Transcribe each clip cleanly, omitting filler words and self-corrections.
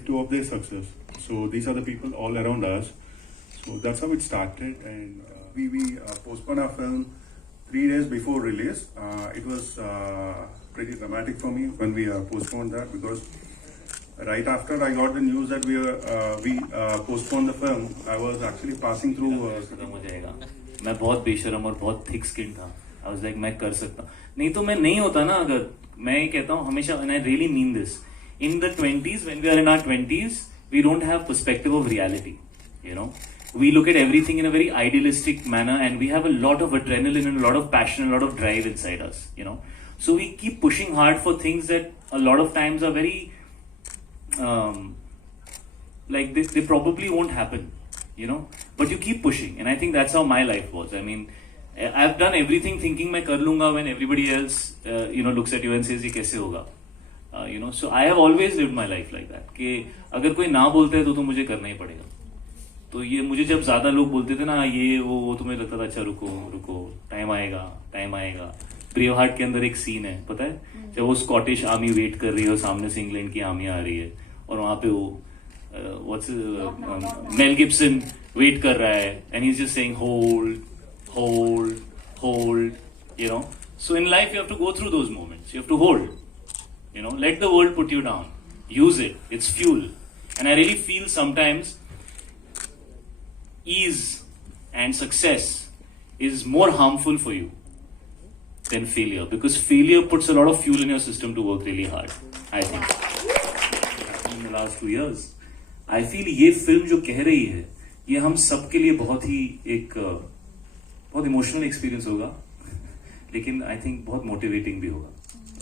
to of their success. So these are the people all around us. So that's how it started, and we postponed our film 3 days before release. It was pretty dramatic for me when we postponed that, because right after I got the news that we postponed the film, I was actually passing through. खत्म हो जाएगा. मैं बहुत बेशरम और बहुत thick skin था. I was like मैं कर सकता, नहीं तो मैं नहीं होता ना. अगर मैं ये कहता हूँ हमेशा, and I really mean this, in the 20s, when we are in our 20s, we don't have perspective of reality. You know, we look at everything in a very idealistic manner, and we have a lot of adrenaline and a lot of passion, a lot of drive inside us. You know, so we keep pushing hard for things that a lot of times are very like they probably won't happen, you know, but you keep pushing, and I think that's how my life was. I mean, I've done everything thinking मैं कर लूंगा when everybody else you know looks at you and says ये कैसे होगा, you know. So I have always lived my life like that कि अगर कोई ना बोलते है तो मुझे करना ही पड़ेगा. तो ये मुझे जब ज्यादा लोग बोलते थे ना ये वो तो मुझे लगता था अच्छा रुको रुको, टाइम आएगा टाइम आएगा. ब्रेव हार्ट के अंदर एक सीन है पता है, जब वो स्कॉटिश आर्मी वेट कर रही है और सामने से इंग्लैंड की आर्मी आ रही है, और वहां पे वो मेल गिब्सन वेट कर रहा है, and he is just saying hold hold hold, you know. So in life you have to go through those moments, you have to hold, you know, let the world put you down, use it, it's fuel. And I really feel sometimes ease and success is more harmful for you than failure, because failure puts a lot of fuel in your system to work really hard, I think. In the last 2 years I feel ये film जो कह रही है ये हम सबके लिए बहुत ही एक बहुत इमोशनल एक्सपीरियंस होगा, लेकिन आई थिंक बहुत मोटिवेटिंग भी होगा.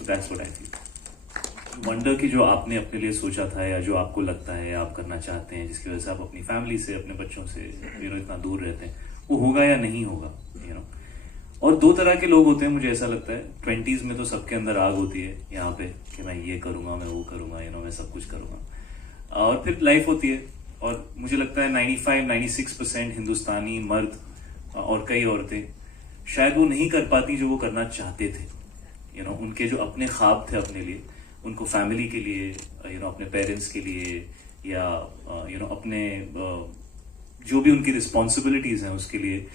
That's what I feel. Wonder की जो आपने अपने लिए सोचा था या जो आपको लगता है आप करना चाहते हैं, जिसकी वजह से आप अपनी फैमिली से अपने बच्चों से यू नो इतना दूर रहते हैं, वो होगा या नहीं होगा, यू नो. और दो तरह के लोग होते हैं मुझे ऐसा लगता है. 20s में तो सबके अंदर आग होती है यहाँ पे कि मैं ये करूंगा मैं वो करूंगा, यू नो, मैं सब कुछ करूंगा. और फिर लाइफ होती है, और मुझे लगता है 95-96% हिंदुस्तानी मर्द और कई औरतें शायद वो नहीं कर पाती जो वो करना चाहते थे. यू नो, उनके जो अपने ख्वाब थे अपने लिए, उनको फैमिली के लिए, यू नो, अपने पेरेंट्स के लिए, या यू नो अपने जो भी उनकी रिस्पॉन्सिबिलिटीज हैं उसके लिए,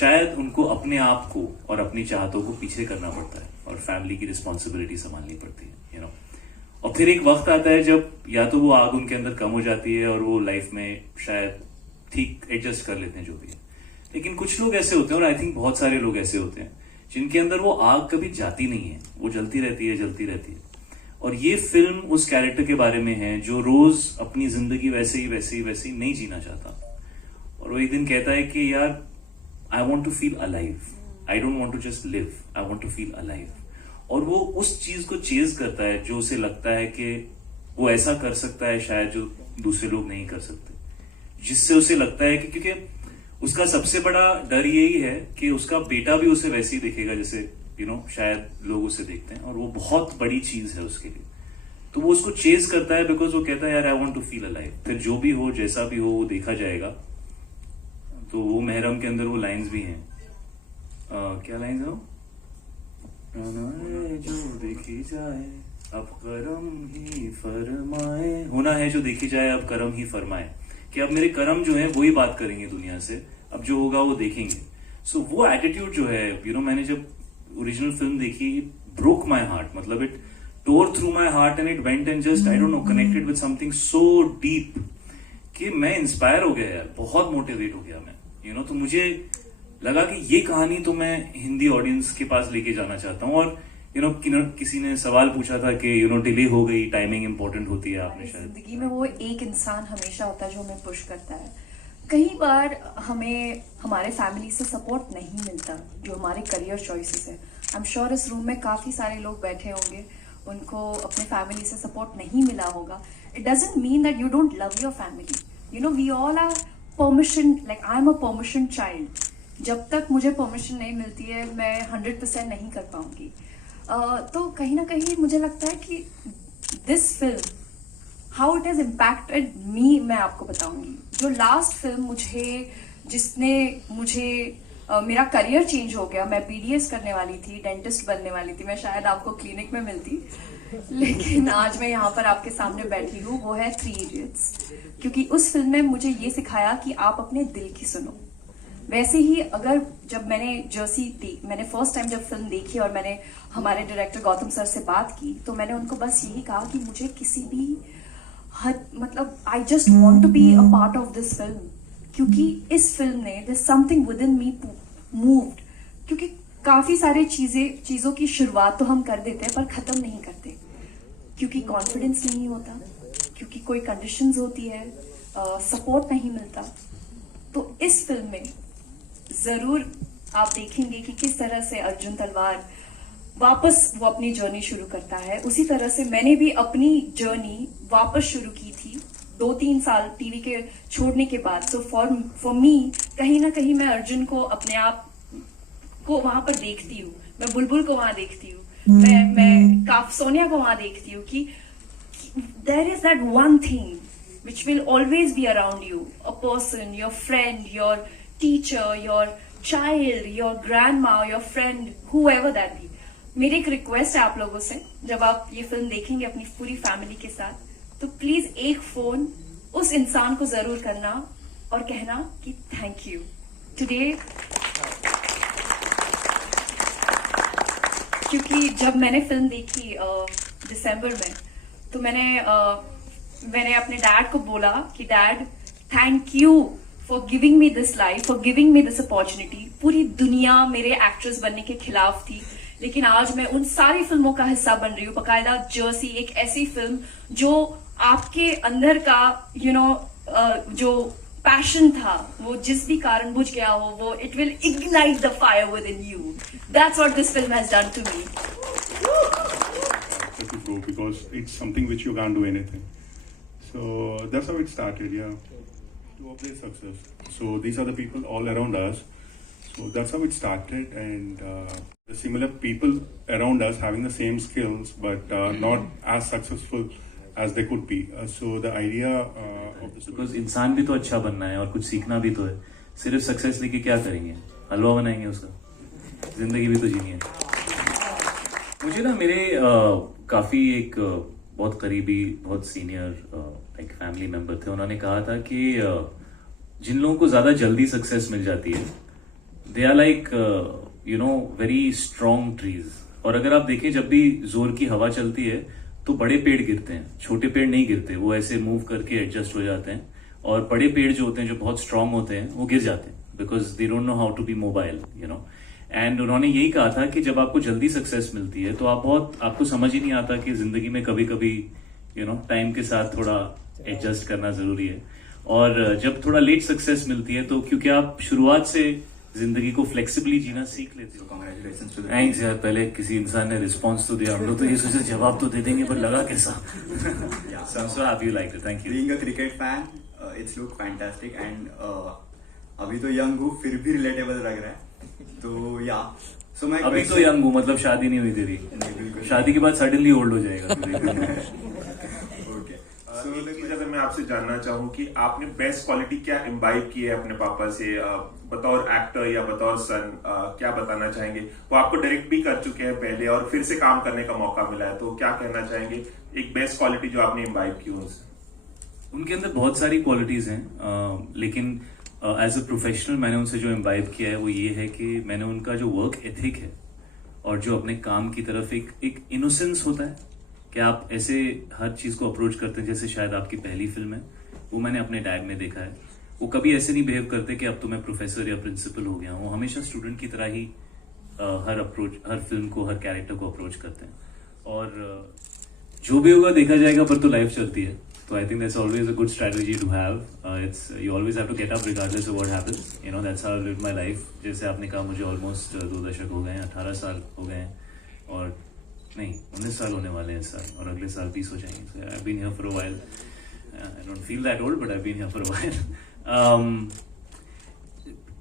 शायद उनको अपने आप को और अपनी चाहतों को पीछे करना पड़ता है और फैमिली की रिस्पॉन्सिबिलिटी संभालनी पड़ती है, यू नो. और फिर एक वक्त आता है जब या तो वो आग उनके अंदर कम हो जाती है और वो लाइफ में शायद ठीक एडजस्ट कर लेते हैं जो भी है. लेकिन कुछ लोग ऐसे होते हैं, और आई थिंक बहुत सारे लोग ऐसे होते हैं, जिनके अंदर वो आग कभी जाती नहीं है, वो जलती रहती है जलती रहती है. और ये फिल्म उस कैरेक्टर के बारे में है जो रोज अपनी जिंदगी वैसे ही नहीं जीना चाहता, और वो एक दिन कहता है कि यार I want to feel alive, I don't want to just live, I want to feel alive. और वो उस चीज को चेज करता है जो उसे लगता है कि वो ऐसा कर सकता है शायद जो दूसरे लोग नहीं कर सकते, जिससे उसे लगता है कि क्योंकि उसका सबसे बड़ा डर यही है कि उसका बेटा भी उसे वैसे ही देखेगा जैसे यू नो शायद लोग उसे देखते हैं, और वो बहुत बड़ी चीज है उसके लिए. तो वो उसको चेज करता है बिकॉज वो कहता है यार I want to feel alive. फिर जो भी हो जैसा भी हो वो देखा जाएगा. तो वो महरम के अंदर वो लाइंस भी हैं. क्या लाइंस है वो, जो देखी जाए अब करम ही फरमाए, होना है जो देखी जाए अब करम ही फरमाए, कि अब मेरे कर्म जो है वही बात करेंगे दुनिया से, अब जो होगा वो देखेंगे. सो वो एटीट्यूड जो है, यू नो, मैंने जब ओरिजिनल फिल्म देखी, ब्रोक माई हार्ट, मतलब it tore through my heart and it went and just I don't know connected with something so deep कि मैं इंस्पायर हो गया यार, बहुत मोटिवेट हो गया मैं, यू नो. तो मुझे लगा कि ये कहानी तो मैं हिंदी ऑडियंस के पास लेके जाना चाहता हूँ. और यू नो किसी ने सवाल पूछा था कि यू नो डिले हो गई, टाइमिंग इंपॉर्टेंट होती है. आपने शायद जिंदगी में वो एक इंसान हमेशा होता है जो हमें पुश करता है. कई बार हमें हमारे फैमिली से सपोर्ट नहीं मिलता जो हमारे करियर चॉइसेस है. आई एम श्योर इस रूम में काफी सारे लोग बैठे होंगे, उनको अपने फैमिली से सपोर्ट नहीं मिला होगा. It doesn't mean that you don't love your family. You know, we all are permission, like I am a permission child. जब तक मुझे परमिशन नहीं मिलती है मैं 100% नहीं कर पाऊंगी. तो कहीं ना कहीं मुझे लगता है कि this film how it has impacted me, मैं आपको बताऊंगी. जो लास्ट फिल्म जिसने मुझे मेरा करियर चेंज हो गया. मैं BDS करने वाली थी, डेंटिस्ट बनने वाली थी, मैं शायद आपको क्लिनिक में मिलती. लेकिन आज मैं यहाँ पर आपके सामने बैठी हूँ, वो है थ्री इडियट्स, क्योंकि उस फिल्म में मुझे ये सिखाया कि आप अपने दिल की सुनो। वैसे ही अगर जब मैंने फर्स्ट टाइम जब फिल्म देखी और मैंने हमारे डायरेक्टर गौतम सर से बात की, तो मैंने उनको बस यही कहा कि मुझे किसी भी मतलब I just want to be a part of this film, क्योंकि इस फिल्म ने this something within me moved. क्योंकि काफी सारे चीजों की शुरुआत तो हम कर देते हैं पर खत्म नहीं करते, क्योंकि कॉन्फिडेंस नहीं होता, क्योंकि कोई कंडीशंस होती है, सपोर्ट नहीं मिलता। तो इस फिल्म में जरूर आप देखेंगे कि किस तरह से अर्जुन तलवार वापस वो अपनी जर्नी शुरू करता है। उसी तरह से मैंने भी अपनी जर्नी वापस शुरू की थी 2-3 साल टीवी के छोड़ने के बाद। सो फॉर मी कहीं ना कहीं मैं अर्जुन को, अपने आप को वहां पर देखती हूँ, मैं बुलबुल को वहां देखती हूँ, मैं सोनिया को वहां देखती हूँ कि there is that one thing which will always be around you, a person, your friend, your teacher, your child, your grandma, your friend, whoever that be. मेरी एक रिक्वेस्ट है आप लोगों से, जब आप ये फिल्म देखेंगे अपनी पूरी फैमिली के साथ, तो प्लीज एक फोन उस इंसान को जरूर करना और कहना कि थैंक यू टुडे। क्योंकि जब मैंने फिल्म देखी दिसंबर में, तो मैंने अपने डैड को बोला कि dad thank you for giving me this life, for giving me this opportunity. पूरी दुनिया मेरे एक्ट्रेस बनने के खिलाफ थी, लेकिन आज मैं उन सारी फिल्मों का हिस्सा बन रही हूँ। बकायदा जर्सी एक ऐसी फिल्म जो आपके अंदर का जो पैशन था, वो जिस भी कारण बुझ गया हो, वो it will ignite the fire within you. That's what this film has done to me. Because it's something which you can't do anything. So that's how it started, yeah. To obtain success. So these are the people all around us. So that's how it started, and the similar people around us having the same skills, but not as successful as they could be. So the idea of this. Because इंसान भी तो अच्छा बनना है और कुछ सीखना भी तो है। सिर्फ सक्सेस लेके क्या करेंगे? हलवा बनाएंगे उसका? जिंदगी भी तो जीनी है। मुझे ना मेरे काफी एक बहुत करीबी, बहुत सीनियर एक फैमिली मेंबर थे, उन्होंने कहा था कि जिन लोगों को ज्यादा जल्दी सक्सेस मिल जाती है, they are like very strong trees. और अगर आप देखें, जब भी जोर की हवा चलती है तो बड़े पेड़ गिरते हैं, छोटे पेड़ नहीं गिरते, वो ऐसे मूव करके एडजस्ट हो जाते हैं। और बड़े पेड़ जो होते हैं, जो बहुत स्ट्रांग होते हैं, वो गिर जाते हैं, because they don't know how to be mobile, and उन्होंने यही कहा था कि जब आपको जल्दी सक्सेस मिलती है तो आपको समझ ही नहीं आता कि जिंदगी में कभी कभी टाइम के साथ थोड़ा एडजस्ट करना जरूरी है। और जब थोड़ा लेट सक्सेस मिलती है तो क्योंकि आप शुरुआत से जिंदगी को फ्लेक्सिबली जीना सीख लेते हो। कांग्रेचुलेशंस। थैंक्स यार, पहले किसी इंसान ने रिस्पॉन्स तो दिया, हम लोग तो ये सोचे जवाब तो दे देंगे, पर लगा कैसा। So I'm so happy you liked it. Thank you. Being a cricket fan, it's look fantastic and अभी तो यंग हूँ फिर भी रिलेटेबल लग रहा है, तो या सो मैं अभी तो यंग हूँ, मतलब शादी नहीं हुई तेरी? शादी के बाद सडनली ओल्ड हो जाएगा। ओके। एक चीज अगर मैं आपसे जानना चाहूँ कि आपने बेस्ट क्वालिटी क्या इम्बाइब की है अपने पापा से, बतौर एक्टर या बतौर सन, क्या बताना चाहेंगे? वो आपको डायरेक्ट भी कर चुके हैं पहले और फिर से काम करने का मौका मिला है, तो क्या कहना चाहेंगे एक बेस्ट क्वालिटी जो आपने इम्बाइब की उनसे? उनके अंदर बहुत सारी क्वालिटीज हैं, लेकिन एज अ प्रोफेशनल मैंने उनसे जो इम्बाइब किया है वो ये है कि मैंने उनका जो वर्क एथिक है और जो अपने काम की तरफ एक इनोसेंस होता है कि आप ऐसे हर चीज को अप्रोच करते हैं, जैसे शायद आपकी पहली फिल्म है, वो मैंने अपने डैड में देखा है। वो कभी ऐसे नहीं बिहेव करते कि अब तो मैं प्रोफेसर या प्रिंसिपल हो गया हूँ। वो हमेशा स्टूडेंट की तरह ही हर फिल्म को, हर कैरेक्टर को अप्रोच करते हैं। और जो भी होगा देखा जाएगा, पर तो लाइफ चलती है। So I think that's always a good strategy to have. You always have to get up regardless of what happens. That's how I lived my life. जैसे आपने कहा, मुझे almost 2 दशक हो गए हैं, 18 साल हो गए हैं, और नहीं 19 साल होने वाले हैं इस साल, और अगले साल 20 हो जाएंगे। So I've been here for a while. I don't feel that old, but I've been here for a while.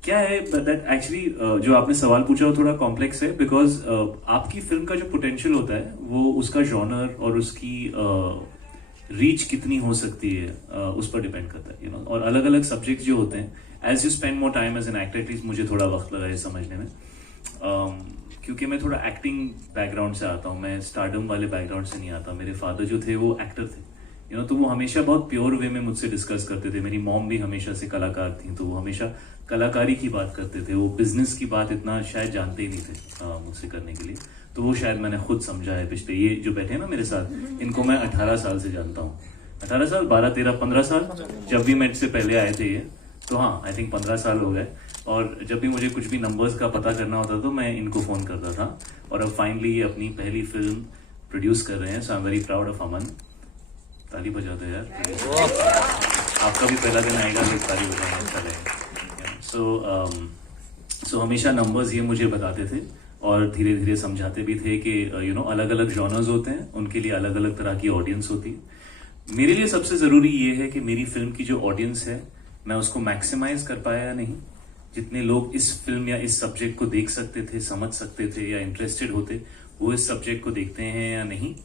क्या है that actually जो आपने सवाल पूछा वो थोड़ा कॉम्प्लेक्स है, बिकॉज आपकी फिल्म का जो पोटेंशियल होता है वो उसका जॉनर और उसकी रीच कितनी हो सकती है उस पर डिपेंड करता है, और अलग अलग सब्जेक्ट जो होते हैं, as you spend more time as an actor, at least मुझे थोड़ा वक्त लगा है समझने में। क्योंकि मैं थोड़ा एक्टिंग बैकग्राउंड से आता हूँ, मैं स्टारडम वाले बैकग्राउंड से नहीं आता. मेरे फादर जो थे वो एक्टर थे, तो वो हमेशा बहुत प्योर वे में मुझसे डिस्कस करते थे. मेरी मॉम भी हमेशा से कलाकार थी, तो वो हमेशा कलाकारी की बात करते थे. वो बिजनेस की बात इतना शायद जानते ही नहीं थे मुझसे करने के लिए. तो वो शायद मैंने खुद समझा है. पिछले ये जो बैठे हैं ना मेरे साथ, इनको मैं 18 साल से जानता हूँ. 18 साल, 12, 13, 15 साल, जब भी मेट से पहले आए थे ये. तो हाँ, आई थिंक 15 साल हो गए. और जब भी मुझे कुछ भी नंबर्स का पता करना होता तो मैं इनको फोन करता था. और अब फाइनली ये अपनी पहली फिल्म प्रोड्यूस कर रहे हैं. So I am very proud of Aman. ताली बजा दो यार. आपका भी पहला दिन आएगा, फिर ताली बजाएंगे, अच्छा रहेगा. सो हमेशा नंबर्स ये मुझे बताते थे और धीरे धीरे समझाते भी थे कि अलग अलग जॉनर्स होते हैं, उनके लिए अलग अलग तरह की ऑडियंस होती है. मेरे लिए सबसे जरूरी ये है कि मेरी फिल्म की जो ऑडियंस है, मैं उसको मैक्सिमाइज कर पाया या नहीं. जितने लोग इस फिल्म या इस सब्जेक्ट को देख सकते थे, समझ सकते थे या इंटरेस्टेड होते, वो इस सब्जेक्ट को देखते हैं या नहीं.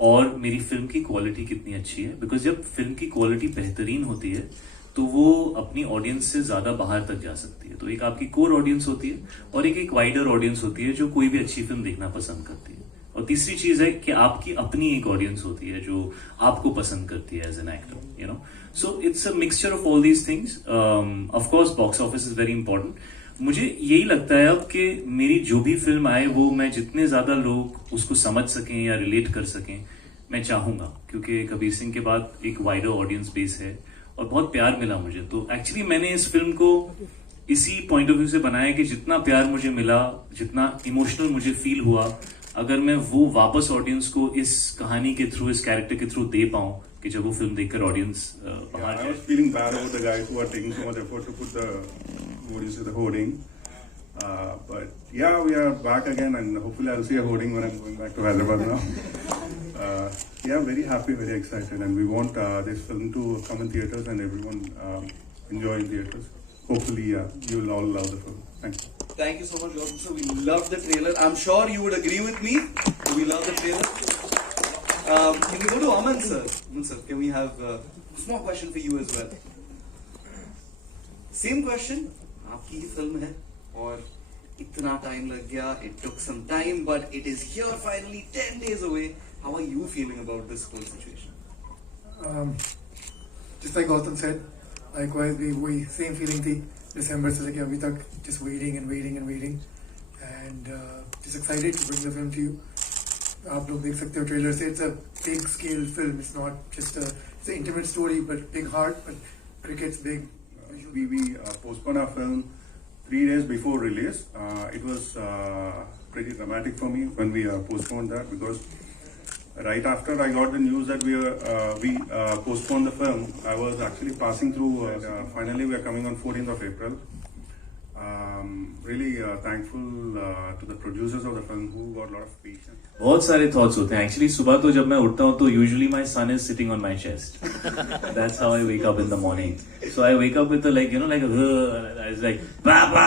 और मेरी फिल्म की क्वालिटी कितनी अच्छी है. बिकॉज जब फिल्म की क्वालिटी बेहतरीन होती है तो वो अपनी ऑडियंस से ज्यादा बाहर तक जा सकती है. तो एक आपकी कोर ऑडियंस होती है और एक वाइडर ऑडियंस होती है जो कोई भी अच्छी फिल्म देखना पसंद करती है. और तीसरी चीज है कि आपकी अपनी एक ऑडियंस होती है जो आपको पसंद करती है as an actor. So it's a mixture of all these things. Of course box office is very important. मुझे यही लगता है अब कि मेरी जो भी फिल्म आए वो मैं जितने ज्यादा लोग उसको समझ सकें या रिलेट कर सकें, मैं चाहूंगा. क्योंकि कबीर सिंह के बाद एक वाइडर ऑडियंस बेस है और बहुत प्यार मिला मुझे. तो एक्चुअली मैंने इस फिल्म को इसी पॉइंट ऑफ व्यू से बनाया कि जितना प्यार मुझे मिला, जितना इमोशनल मुझे फील हुआ, अगर मैं वो वापस ऑडियंस को इस कहानी के थ्रू, इस कैरेक्टर के थ्रू दे पाऊं कि जब वो फिल्म देखकर ऑडियंस बाहर I जाए. was feeling bad about the guys who are taking so much effort to put the hoarding. But yeah, we are back again, and hopefully I'll see a hoarding when I'm going back to Hyderabad now. Yeah, very happy, very excited, and we want this film to come in theaters and everyone enjoy in theaters. Hopefully, you'll all love the film. Thank you. Thank you so much, Gautam sir. We love the trailer. I'm sure you would agree with me. We love the trailer. Can we go to Aman sir? Aman sir, can we have a small question for you as well? Same question. आपकी ही film है और इतना time लग गया. It took some time, but it is here finally, 10 days away. How are you feeling about this whole situation? Just like Gautam said, likewise we same feeling थी December से लेके अभी तक, just waiting and waiting and waiting, and just excited to bring the film to you. आप लोग देख सकते हो ट्रेलर से. It's a big scale film. It's not just it's an intimate story, but big heart, but cricket's big. We postponed our film 3 days before release. It was pretty dramatic for me when we postponed that, because right after I got the news that we postponed the film, I was actually passing through. Finally, we are coming on 14th of April. Really thankful to the producers of the film who got a lot of patience. बहुत सारे thoughts होते हैं actually. सुबह तो जब मैं उठता हूँ तो usually my son is sitting on my chest. That's how I wake up in the morning. So I wake up with like like Baba,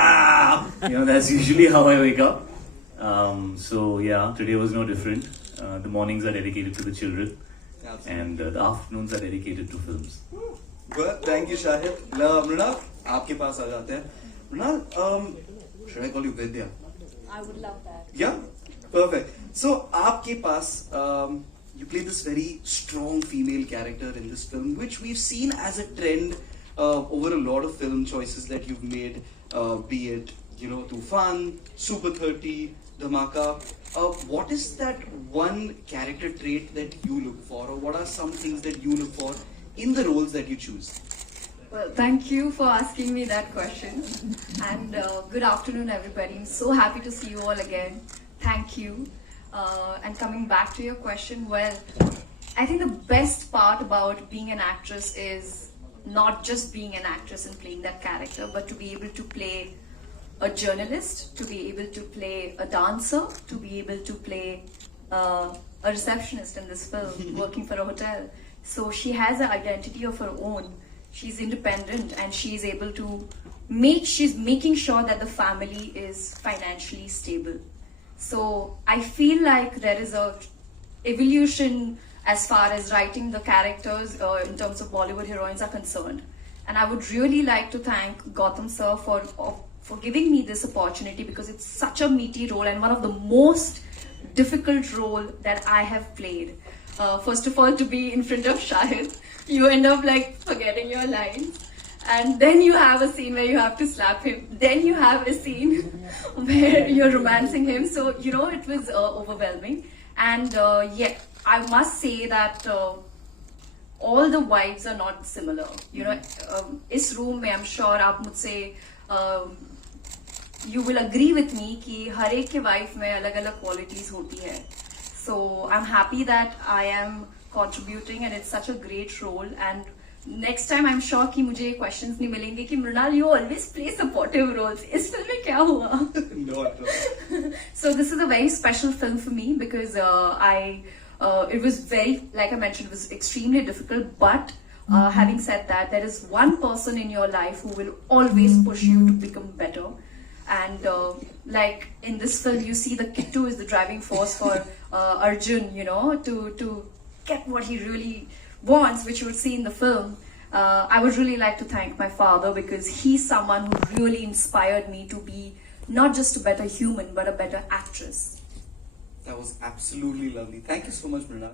that's usually how I wake up. So yeah, today was no different. The mornings are dedicated to the children. Absolutely. And the afternoons are dedicated to films. Good. Thank you, Shahid. Mrunal, आपके पास आ जाते हैं. Mrunal, should I call you Vidya? I would love that. Yeah, perfect. So आपके पास you play this very strong female character in this film, which we've seen as a trend over a lot of film choices that you've made, be it Tufan, Super 30, Dhamaka. What is that one character trait that you look for, or what are some things that you look for in the roles that you choose? Well, thank you for asking me that question. And good afternoon, everybody. I'm so happy to see you all again. Thank you. And coming back to your question, well, I think the best part about being an actress is not just being an actress and playing that character, but to be able to play a journalist, to be able to play a dancer, to be able to play a receptionist in this film, working for a hotel. So she has an identity of her own. She's independent, and she's able to she's making sure that the family is financially stable. So I feel like there is a evolution as far as writing the characters in terms of Bollywood heroines are concerned. And I would really like to thank Gautam sir for for giving me this opportunity, because it's such a meaty role and one of the most difficult role that I have played. First of all, to be in front of Shahid, you end up like forgetting your lines. And then you have a scene where you have to slap him. Then you have a scene where you're romancing him. So, you know, it was overwhelming. And yeah, I must say that all the vibes are not similar. You know, इस room में I'm sure आप मुझसे you will agree with me कि हर एक के wife में अलग-अलग qualities होती है. So I'm happy that I am contributing and it's such a great role. And next time I'm sure कि मुझे questions नहीं मिलेंगे कि Mrinal you always play supportive roles. इस film में क्या हुआ? No. So this is a very special film for me because it was very, like I mentioned, it was extremely difficult. But having said that, there is one person in your life who will always push you to become better. And like in this film, you see the Kittu is the driving force for Arjun, you know, to get what he really wants, which you will see in the film. I would really like to thank my father because he's someone who really inspired me to be not just a better human, but a better actress. That was absolutely lovely. Thank you so much, Mrinal.